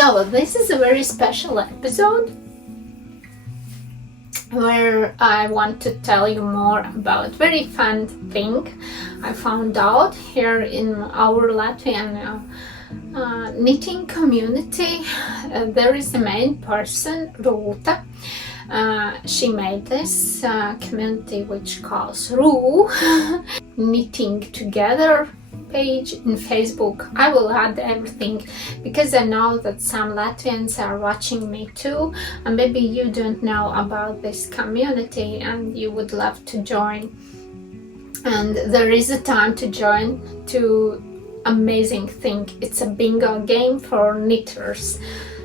So this is a very special episode where I want to tell you more about very fun thing I found out here in our Latvian knitting community. There is a main person, Rūta. She made this community which calls Rū Knitting Together page in Facebook. I will add everything because I know that some Latvians are watching me too, and maybe you don't know about this community and you would love to join. And there is a time to join to amazing thing. It's a bingo game for knitters.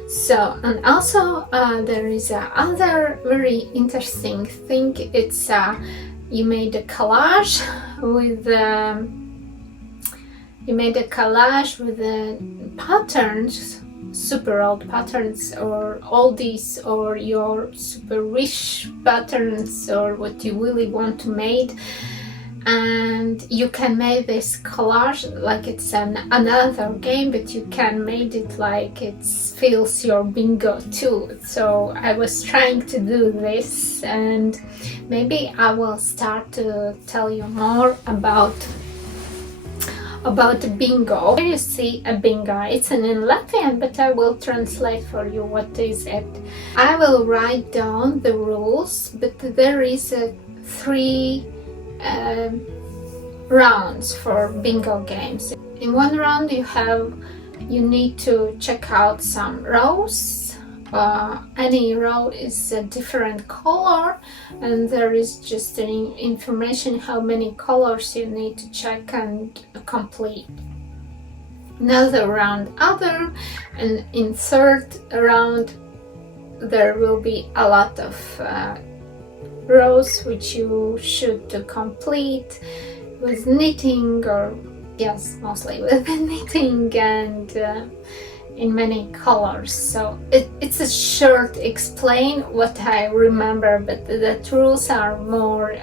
So, and also there is other very interesting thing. It's you made a collage with patterns, super old patterns, or oldies, or your super rich patterns, or what you really want to make. And you can make this collage like it's another game, but you can make it like it feels your bingo too. So I was trying to do this, and maybe I will start to tell you more about bingo. Here you see a bingo. It's in Latvian, but I will translate for you what is it. I will write down the rules, but there is three rounds for bingo games. In one round you need to check out some rows. Any row is a different color, and there is just an information how many colors you need to check and complete. Another round and in third round there will be a lot of rows which you should complete with knitting, or yes, mostly with knitting, and in many colors. So it's a short explain what I remember, but the rules are more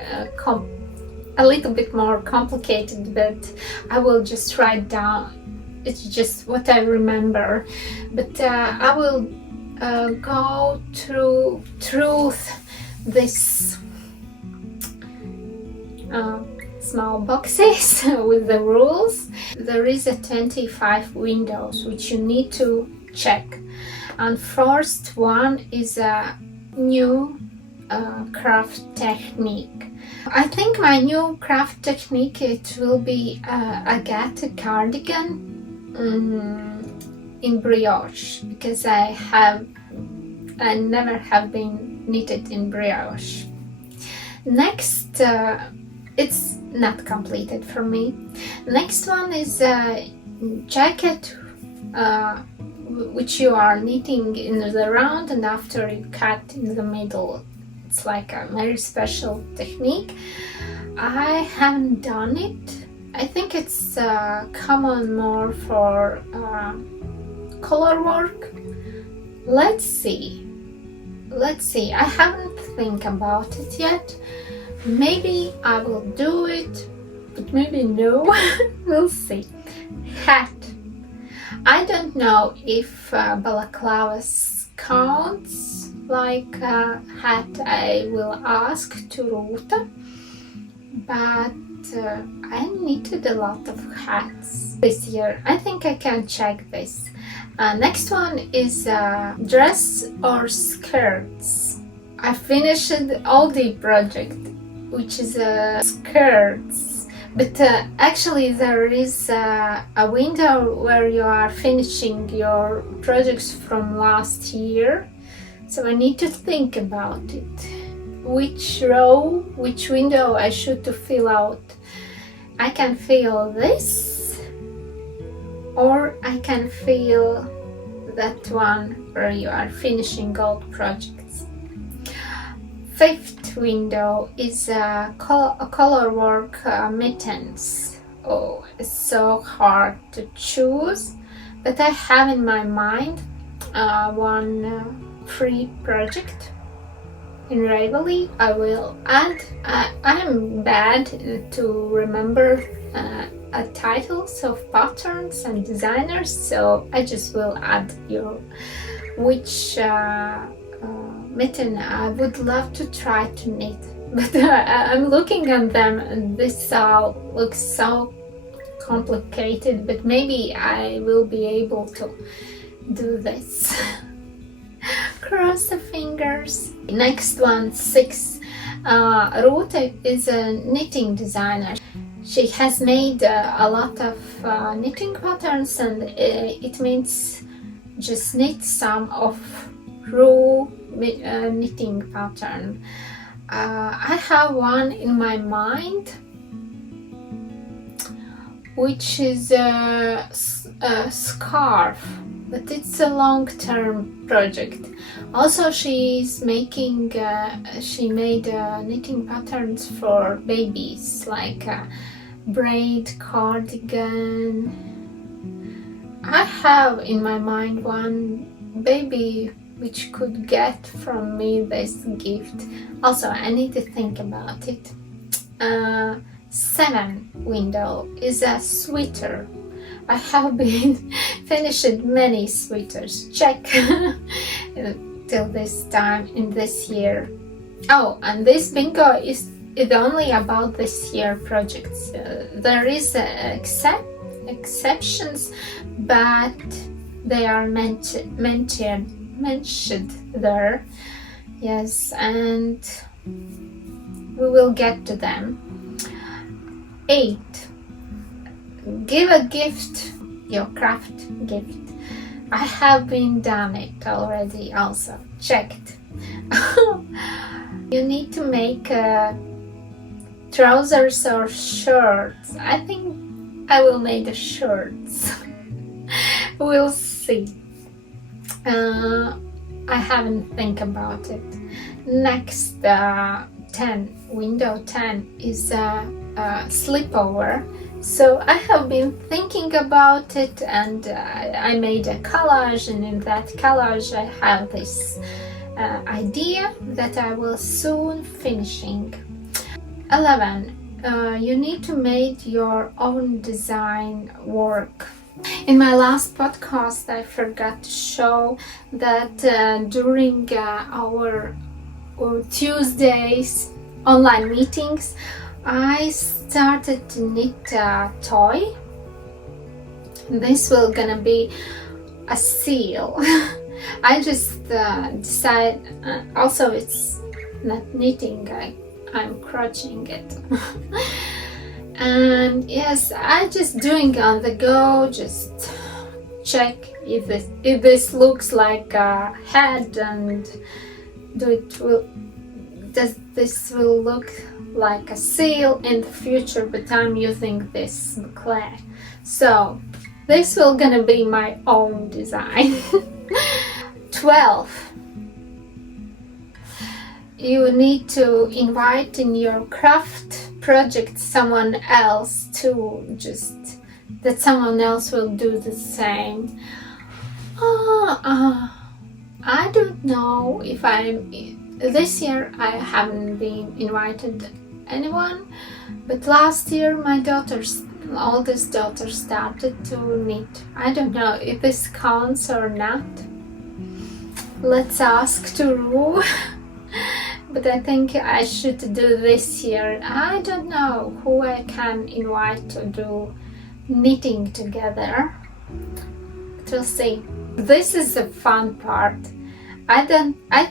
a little bit more complicated, but I will just write down. It's just what I remember, but I will go through this small boxes with the rules. There is a 25 windows which you need to check, and first one is a new craft technique. I think my new craft technique, it will be a cardigan in brioche, because I never have been knitted in brioche. Next, it's not completed for me. Next one is a jacket which you are knitting in the round, and after you cut in the middle. It's like a very special technique. I haven't done it. I think it's common more for color work. Let's see. I haven't think about it yet. Maybe I will do it, but maybe no. We'll see. Hat. I don't know if balaclavas counts like a hat. I will ask to Rūta, but I knitted a lot of hats this year. I think I can check this. Next one is dress or skirts. I finished all the project, which is skirts, but actually there is a window where you are finishing your projects from last year, so I need to think about it. Which row, which window I should to fill out. I can fill this, or I can fill that one where you are finishing old projects. Fifth window is color work mittens. Oh, it's so hard to choose, but I have in my mind one free project in Ravelry. I will add, I'm bad to remember titles of patterns and designers, so I just will add which mitten I would love to try to knit. But I'm looking at them and this looks so complicated, but maybe I will be able to do this. Cross the fingers. Next one, 6. Ruth is a knitting designer. She has made a lot of knitting patterns, and it means just knit some of raw knitting pattern. I have one in my mind, which is a scarf, but it's a long-term project. Also, she's making, she made knitting patterns for babies, like a braid cardigan. I have in my mind one baby which could get from me this gift. Also, I need to think about it. 7 window is a sweater. I have been finished many sweaters. Check. Till this time in this year. Oh, and this bingo is only about this year projects. There is exceptions, but they are mentioned there. Yes, and we will get to them. 8. Give a gift, your craft gift. I have been done it already, also checked. You need to make trousers or shirts. I think I will make the shirts. We'll see. I haven't think about it. Next, 10, window 10 is a sleepover. So I have been thinking about it, and I made a collage, and in that collage I have this idea that I will soon finishing. 11. You need to make your own design work. In my last podcast I forgot to show that during our Tuesdays online meetings I started to knit a toy. This will gonna be a seal. I just decided, also it's not knitting, I'm croccheting it. And yes, I just doing on the go, just check if this looks like a head, and does this will look like a seal in the future, but I'm using this clay. So this will gonna be my own design. 12. You need to invite in your craft project someone else to that someone else will do the same. I don't know if this year I haven't been invited anyone, but last year my oldest daughter started to knit. I don't know if this counts or not. Let's ask to Rue. But I think I should do this year. I don't know who I can invite to do knitting together. But we'll see. This is the fun part. I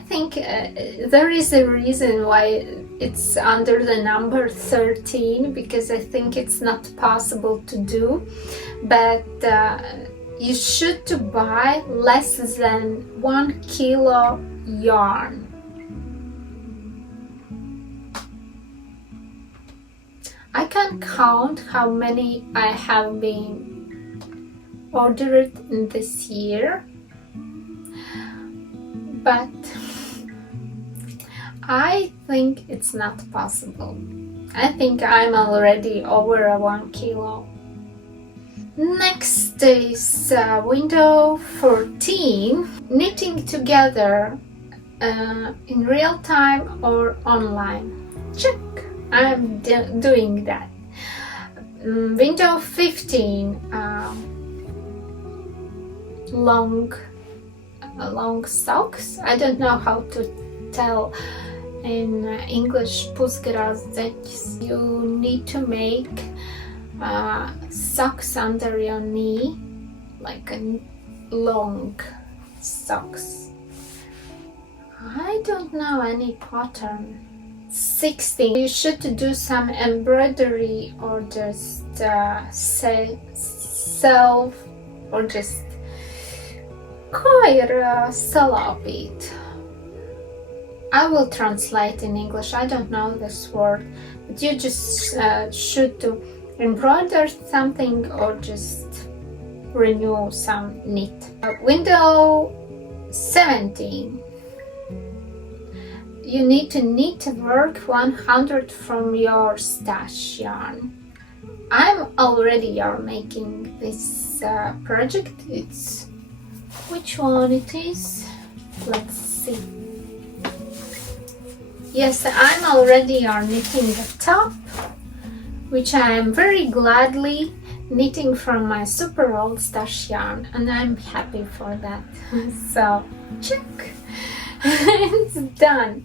think there is a reason why it's under the number 13, because I think it's not possible to do, but you should to buy less than 1 kilo yarn. I can count how many I have been ordered in this year, but I think it's not possible. I think I'm already over 1 kilo. Next is window 14, knitting together in real time or online. Check, I'm doing that. Window 15, long socks. I don't know how to tell in English, pusgrazdzeķis. You need to make socks under your knee, like a long socks. I don't know any pattern. 16. You should do some embroidery or just self or just salapīt. I will translate in English. I don't know this word, but you just should to embroider something or just renew some knit. Window 17. You need to knit work 100 from your stash yarn. I'm already making this project. It's which one it is? Let's see. Yes, I'm already knitting the top, which I am very gladly knitting from my super old stash yarn, and I'm happy for that. So check. It's done.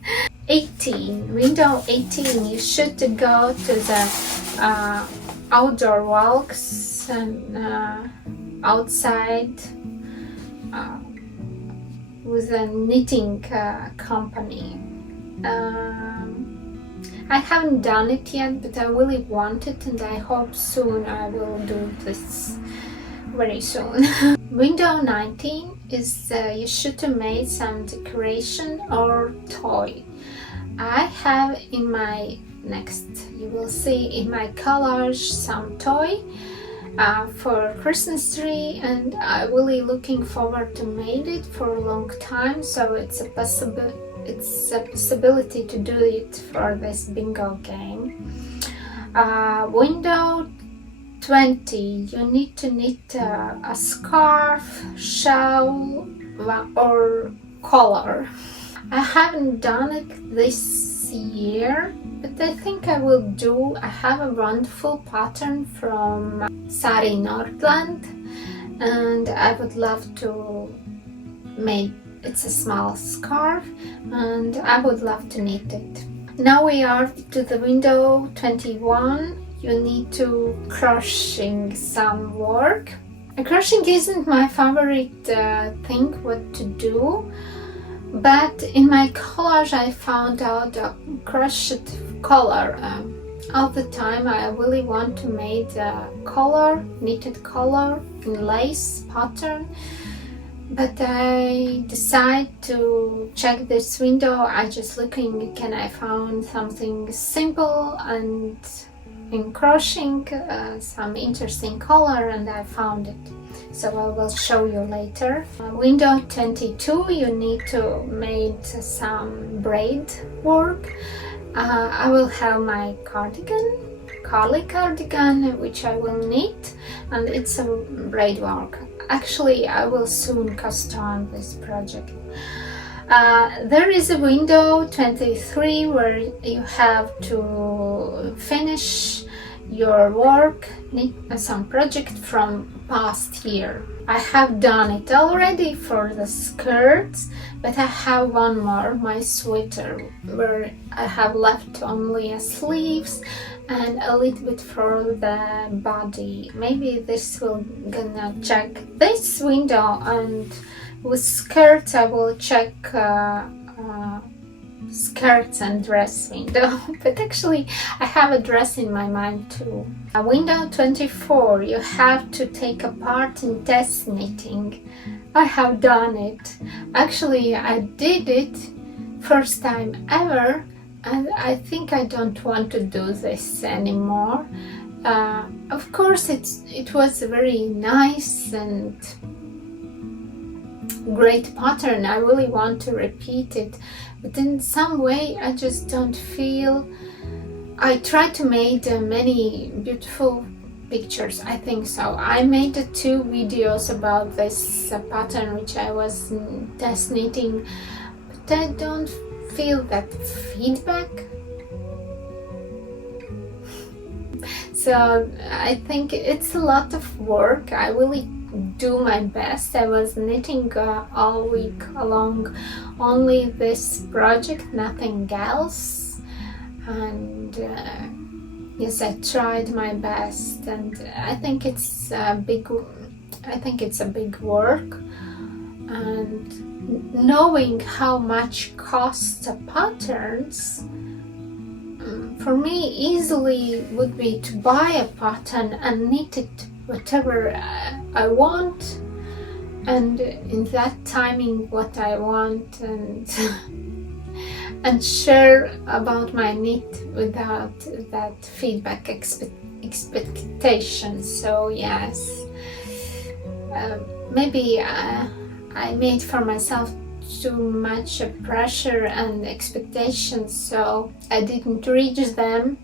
18, window 18, you should go to the outdoor walks and outside with a knitting company. I haven't done it yet, but I really want it, and I hope soon I will do this very soon. Window 19 is you should make some decoration or toy. I have in my you will see in my collage some toy for Christmas tree, and I'm really looking forward to make it for a long time, so it's a possibility to do it for this bingo game. Window 20, you need to knit a scarf, shawl or collar. I haven't done it this year, but I think I will do. I have a wonderful pattern from Sari Nordland, and I would love to make. It's a small scarf, and I would love to knit it. Now we are to the window 21. You need to crocheting some work. Crocheting isn't my favorite thing what to do, but in my collage I found out a crocheted collar. All the time I really want to make a collar, knitted collar in lace pattern, but I decide to check this window. I just looking, can I find something simple and in crocheting some interesting color, and I found it, so I will show you later. Window 22, you need to make some braid work. I will have my Carly cardigan, which I will knit, and it's a braid work. Actually, I will soon custom this project. There is a window 23 where you have to finish your work, some project from past year. I have done it already for the skirts, but I have one more, my sweater, where I have left only a sleeves and a little bit for the body. Maybe this will gonna check this window, and with skirts I will check skirts and dress window. But actually I have a dress in my mind too. Window 24, you have to take a part in test knitting. I have done it. Actually I did it first time ever, and I think I don't want to do this anymore. Of course it was very nice and great pattern. I really want to repeat it, but in some way I just don't feel. I tried to make many beautiful pictures, I think so. I made 2 videos about this pattern which I was test knitting, I don't feel that feedback. So I think it's a lot of work. I really do my best. I was knitting all week long, only this project, nothing else. And yes, I tried my best, and I think it's a big work. And knowing how much costs the patterns, for me easily would be to buy a pattern and knit it whatever I want, and in that timing what I want, and and share about my knit without that feedback expectation. So yes, maybe I made for myself too much pressure and expectations, so I didn't reach them.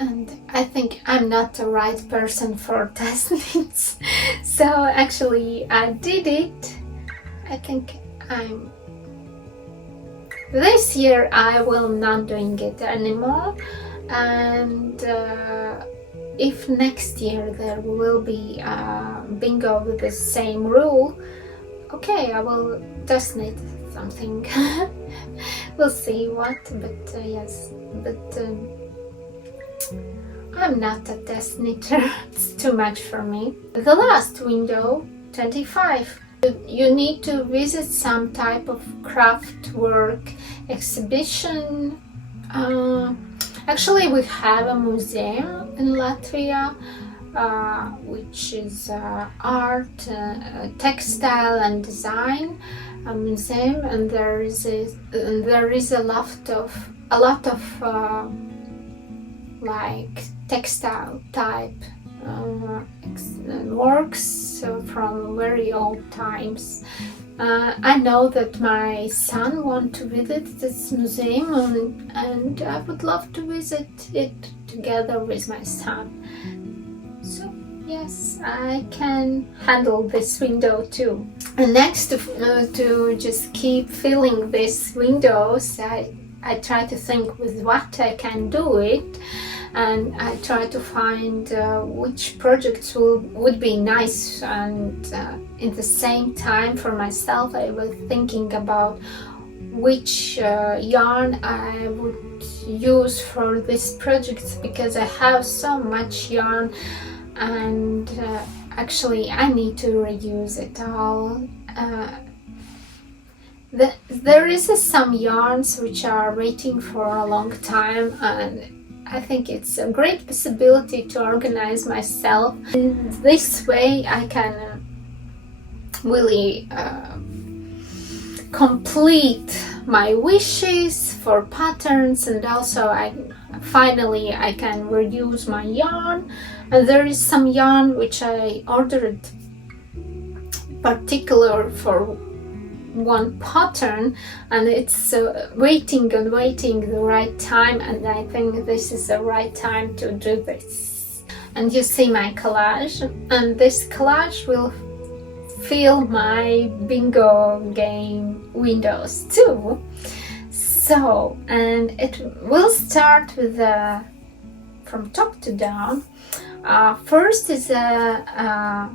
And I think I'm not the right person for test knits. So actually I did it. I think this year I will not doing it anymore, and if next year there will be a bingo with the same rule, okay, I will test knit something. We'll see what, but yes, but I'm not a test knitter. It's too much for me. The last window, 25. You need to visit some type of craft work exhibition. Actually, we have a museum in Latvia, which is art, textile and design museum, and there is a lot of like textile type works from very old times. I know that my son wants to visit this museum, and I would love to visit it together with my son. So yes, I can handle this window too. And next to just keep filling these windows, I try to think with what I can do it, and I try to find which projects would be nice. And in the same time, for myself, I was thinking about which yarn I would use for this project, because I have so much yarn, and actually I need to reuse it all. There is some yarns which are waiting for a long time, and I think it's a great possibility to organize myself. In this way I can really complete my wishes for patterns, and also I can reuse my yarn. And there is some yarn which I ordered particular for one pattern, and it's waiting the right time, and I think this is the right time to do this. And you see my collage, and this collage will fill my bingo game windows too. So, and it will start with from top to down. First is a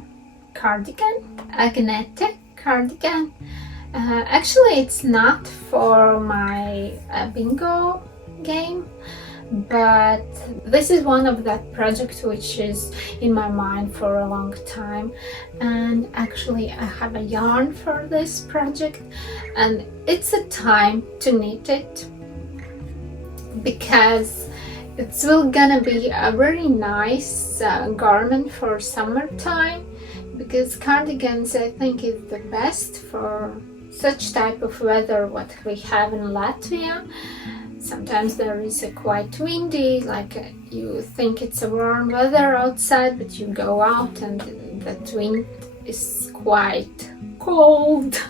cardigan, a Agnete cardigan. Actually, it's not for my bingo game, but this is one of that projects which is in my mind for a long time. And actually I have a yarn for this project, and it's a time to knit it, because it's gonna be a very nice garment for summertime, because cardigans I think is the best for such type of weather what we have in Latvia. Sometimes there is a quite windy, like you think it's a warm weather outside, but you go out and that wind is quite cold.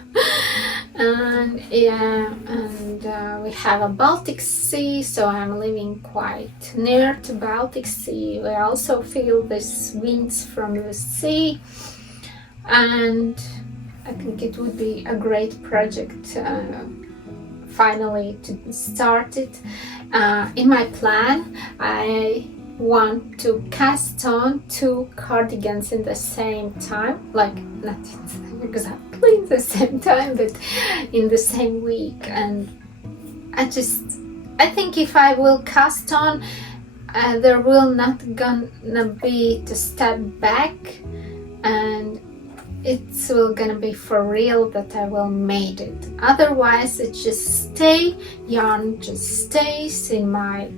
And yeah, and we have a Baltic Sea, so I'm living quite near to Baltic Sea. We also feel these winds from the sea, and I think it would be a great project finally to start it. In my plan, I want to cast on 2 cardigans in the same time, like not exactly the same time, but in the same week. And I think if I will cast on, there will not gonna be to step back, and it's will gonna be for real that I will made it. Otherwise it just yarn just stays in my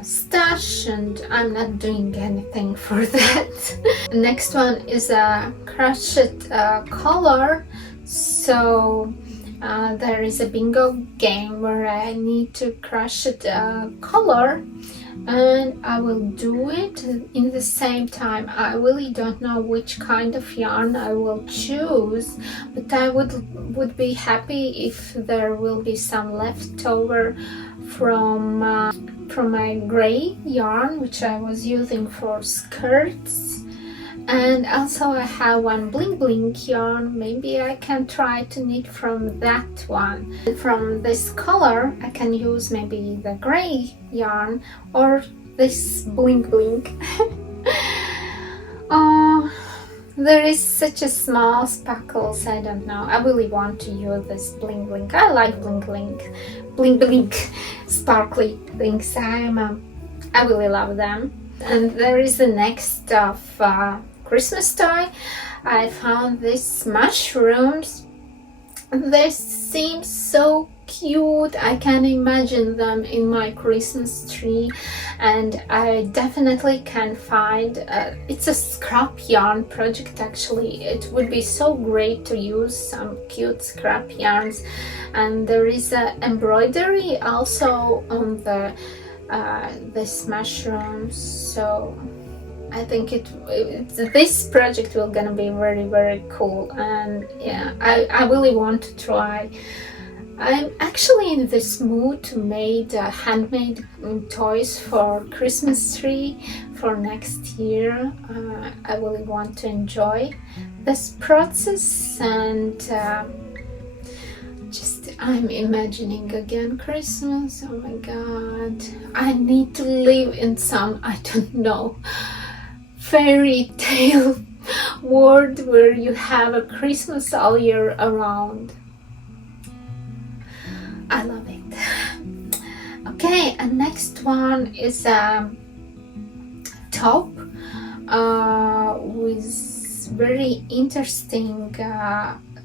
stash, and I'm not doing anything for that. The next one is a crochet collar. So there is a bingo game where I need to crochet a collar, and I will do it in the same time. I really don't know which kind of yarn I will choose, but I would be happy if there will be some leftover from my gray yarn, which I was using for skirts. And also I have one bling bling yarn. Maybe I can try to knit from that one. From this color I can use maybe the gray yarn or this bling bling. There is such a small sparkles, I don't know. I really want to use this bling bling. I like bling bling sparkly things. I really love them. And there is the next of Christmas toy. I found these mushrooms. They seem so cute. I can imagine them in my Christmas tree, and I definitely can find it's a scrap yarn project actually. It would be so great to use some cute scrap yarns. And there is a embroidery also on the this mushrooms, so I think this project will gonna be very cool. And yeah, I really want to try. I'm actually in this mood to make handmade toys for Christmas tree for next year. I really want to enjoy this process, and I'm imagining again Christmas. Oh my god, I need to live in some, I don't know, fairy tale world where you have a Christmas all year around. I love it. Okay, and next one is a top with very interesting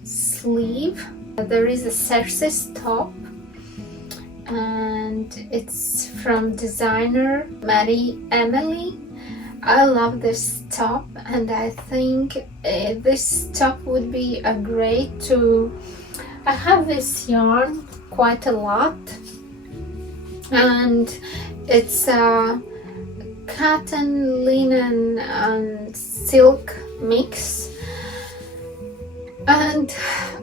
sleeve. There is a Cersei's top, and it's from designer Mary Emily. I love this top, and I think this top would be a great to... I have this yarn quite a lot, and it's a cotton, linen and silk mix. And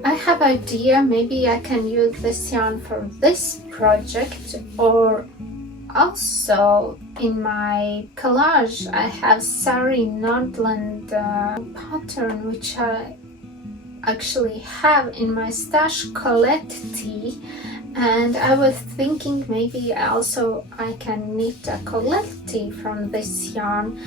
I have idea, maybe I can use this yarn for this project, or also in my collage I have Sari Nordland pattern, which I actually have in my stash, Colette tea, and I was thinking maybe also I can knit a Colette tea from this yarn.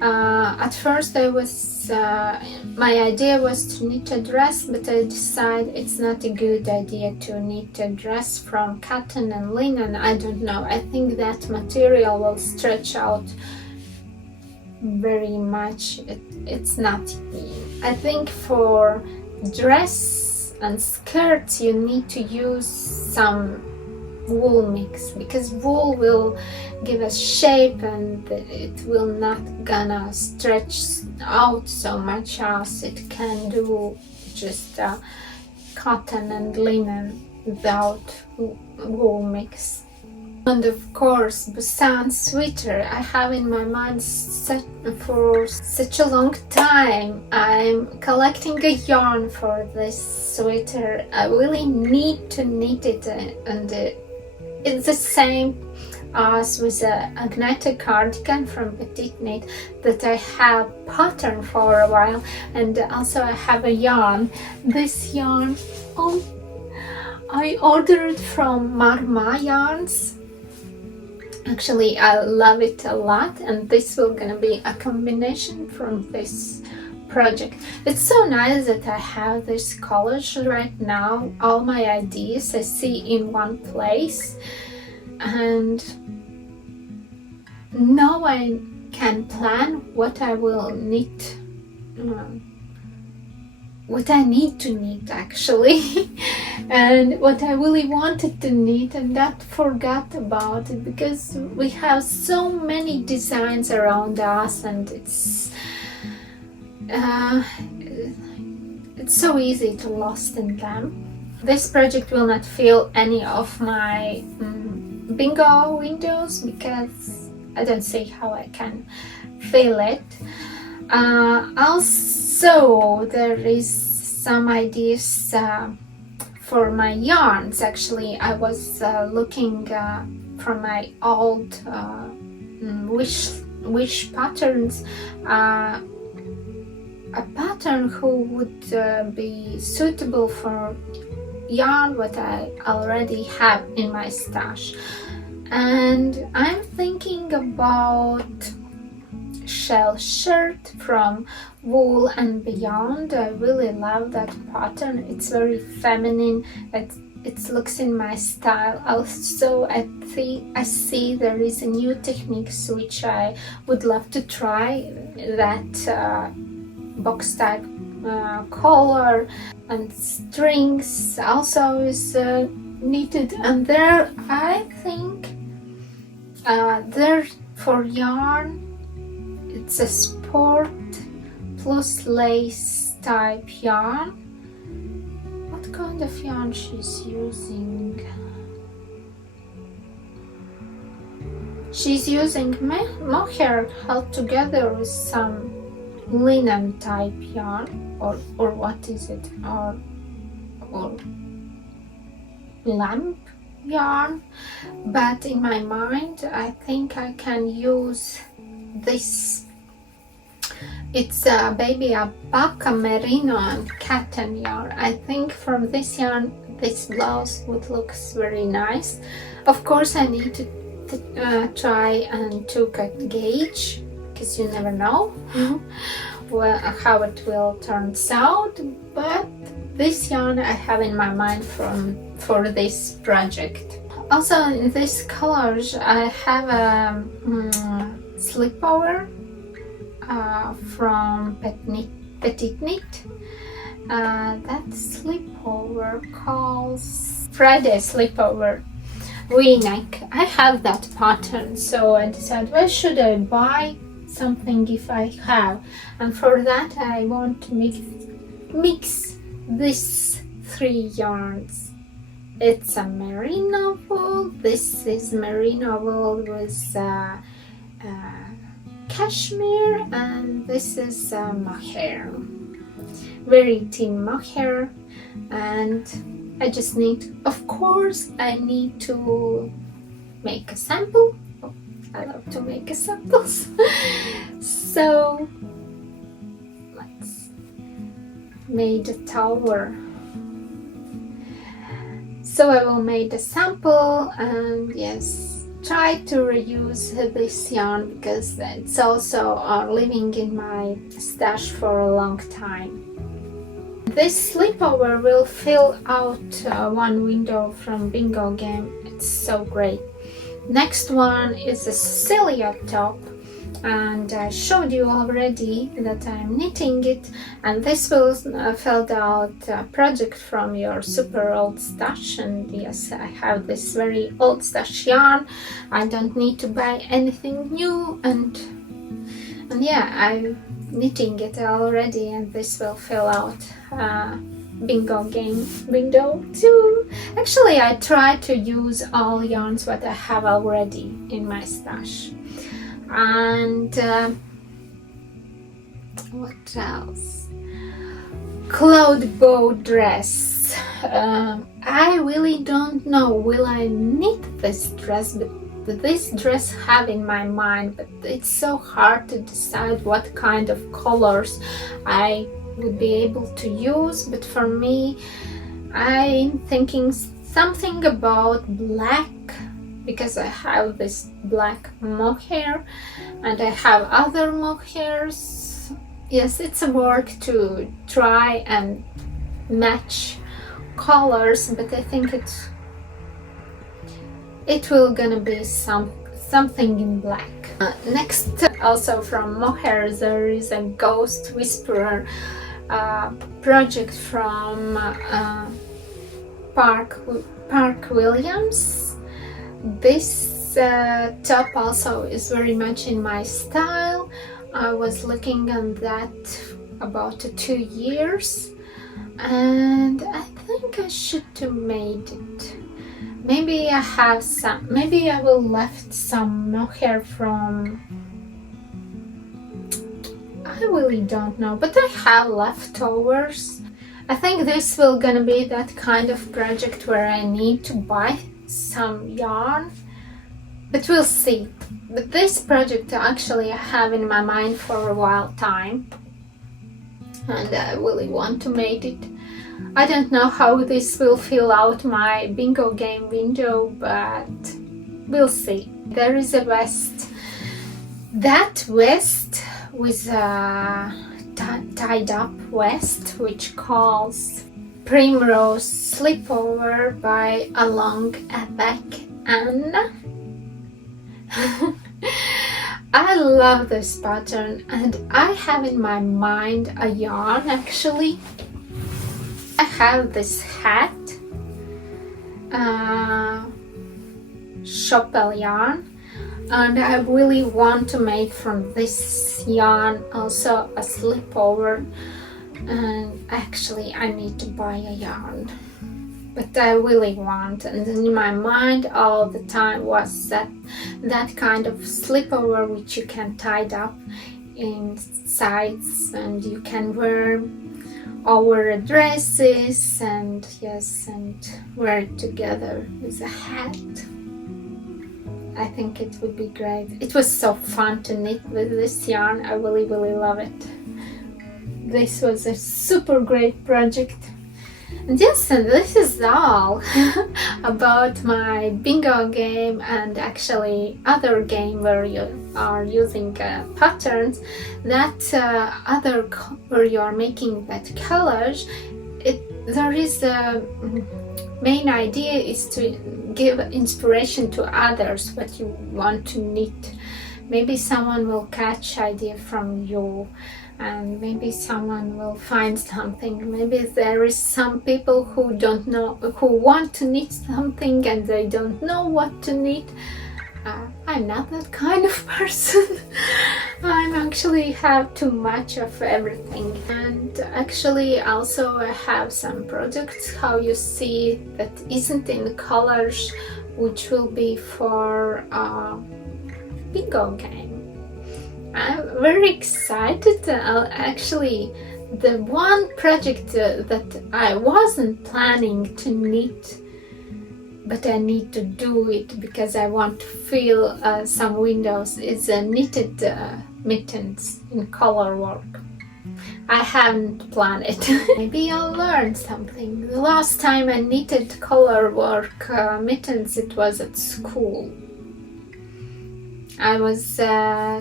At first my idea was to knit a dress, but I decided it's not a good idea to knit a dress from cotton and linen. I don't know, I think that material will stretch out very much. It's not, I think for dress and skirts you need to use some wool mix, because wool will give us shape and it will not gonna stretch out so much as it can do just cotton and linen without wool mix. And of course, Busan sweater I have in my mind for such a long time. I'm collecting a yarn for this sweater. I really need to knit it, and it's the same us with a knitted cardigan from Petite Knit that I have pattern for a while, and also I have a yarn. This yarn, oh, I ordered from Marma Yarns. Actually, I love it a lot, and this will gonna be a combination from this project. It's so nice that I have this collage right now. All my ideas I see in one place, and now I can plan what I will need, what I need to knit actually, and what I really wanted to knit, and that forgot about it because we have so many designs around us, and it's so easy to lost in them. This project will not fill any of my bingo windows because I don't see how I can fill it. Also, there is some ideas for my yarns. Actually, I was looking from my old wish patterns, a pattern who would be suitable for yarn what I already have in my stash, and I'm thinking about shell shirt from Wool and Beyond. I really love that pattern. It's very feminine. It looks in my style. Also, I see there is a new techniques which I would love to try. That box type collar and strings also is knitted, and there I think there for yarn it's a sport plus lace type yarn. What kind of yarn she's using? She's using mohair held together with some linen type yarn, or what is it, or lamp yarn, but in my mind I think I can use this. It's a baby alpaca, merino and cotton yarn. I think from this yarn this blouse would look very nice. Of course I need to try and to cut gauge, because you never know well, how it will turn out, but this yarn I have in my mind for this project. Also in this collage I have a slipover from Petite Knit. That slipover calls Friday Slipover V-neck. I have that pattern, so I decided, why should I buy something if I have? And for that I want to mix these three yarns. It's a merino wool. This is merino wool with cashmere, and this is mohair, very thin mohair. And I just need, of course I need to make a sample. I love to make samples. So let's make a tower. So I will make a sample, and yes, try to reuse this yarn because it's also living in my stash for a long time. This slipover will fill out one window from bingo game. It's so great. Next one is a Celia top, and I showed you already that I'm knitting it, and this will fill out a project from your super old stash. And yes, I have this very old stash yarn. I don't need to buy anything new, and yeah, I'm knitting it already, and this will fill out bingo game window too. Actually, I try to use all yarns that I have already in my stash. And what else? Cloud bow dress. I really don't know will I knit this dress, but this dress have in my mind, but it's so hard to decide what kind of colors I would be able to use. But for me, I'm thinking something about black, because I have this black mohair and I have other mohairs. Yes, it's a work to try and match colors, but I think it will gonna be something in black. Next, also from mohair, there is a Ghost Whisperer project from Park Williams. This top also is very much in my style. I was looking on that about 2 years, and I think I should have made it. Maybe I have some, maybe I will left some mohair from, I really don't know, but I have leftovers. I think this will gonna be that kind of project where I need to buy some yarn, but we'll see. But this project actually I have in my mind for a while time, and I really want to make it. I don't know how this will fill out my bingo game window, but we'll see. There is a vest. That vest with a tied up vest, which calls Primrose Slipover by Along Abaut Anna. I love this pattern, and I have in my mind a yarn actually. I have this hat, Chopel yarn, and I really want to make from this yarn also a slipover, and actually I need to buy a yarn, but I really want, and in my mind all the time was that kind of slipover which you can tie up in sides and you can wear over dresses, and yes, and wear it together with a hat. I think it would be great. It was so fun to knit with this yarn. I really love it. This was a super great project. And yes, and this is all about my bingo game, and actually other game where you are using patterns. That other where you are making that collage, there is a main idea is to give inspiration to others what you want to knit. Maybe someone will catch idea from you, and maybe someone will find something. Maybe there is some people who don't know, who want to knit something and they don't know what to knit. I'm not that kind of person. I actually have too much of everything. And actually also I have some projects, how you see, that isn't in the Collage, which will be for bingo game. I'm very excited. Actually, the one project that I wasn't planning to knit, but I need to do it because I want to fill some windows, is knitted mittens in color work. I haven't planned it. Maybe I'll learn something. The last time I knitted color work mittens, it was at school. I was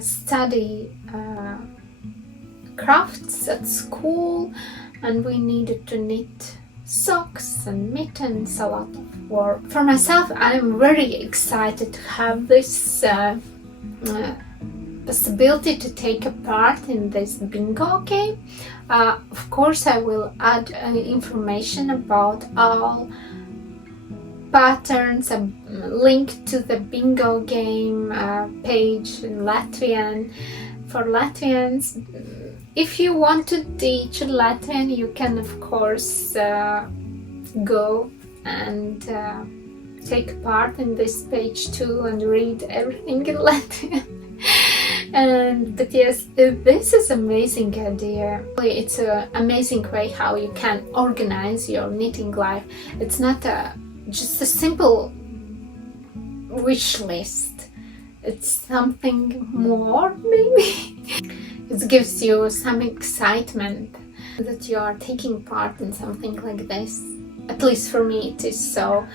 study crafts at school, and we needed to knit socks and mittens, a lot of work. For myself, I'm very excited to have this possibility to take a part in this bingo game. Of course, I will add information about all patterns, a link to the bingo game page in Latvian for Latvians. If you want to teach Latvian, you can of course go and take part in this page too and read everything in Latvian. But yes, this is amazing idea. It's an amazing way how you can organize your knitting life. It's not just a simple wish list. It's something more, maybe. It gives you some excitement that you are taking part in something like this. At least for me it is so.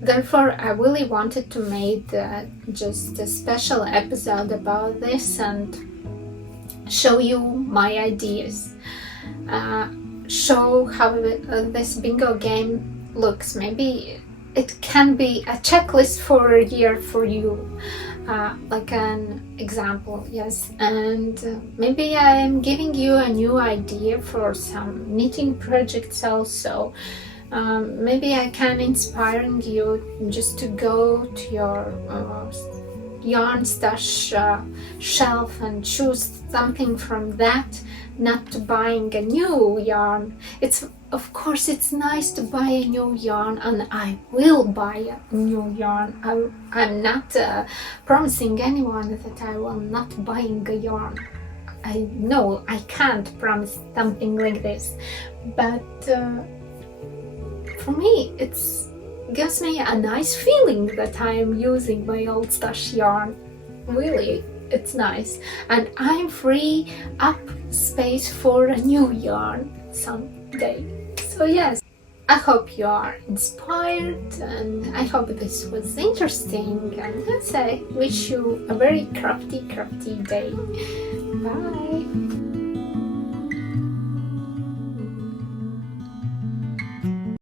Therefore, I really wanted to make just a special episode about this and show you my ideas. Show how this bingo game looks. Maybe it can be a checklist for a year for you, like an example, yes. And maybe I am giving you a new idea for some knitting projects also. Maybe I can inspire you just to go to your yarn stash shelf and choose something from that, not buying a new yarn. Of course it's nice to buy a new yarn, and I will buy a new yarn. I'm not promising anyone that I will not buying a yarn. I know I can't promise something like this, but for me it gives me a nice feeling that I am using my old stash yarn. Really, it's nice, and I'm free up space for a new yarn someday. So yes, I hope you are inspired, and I hope this was interesting, and yes, I wish you a very crafty day. Bye!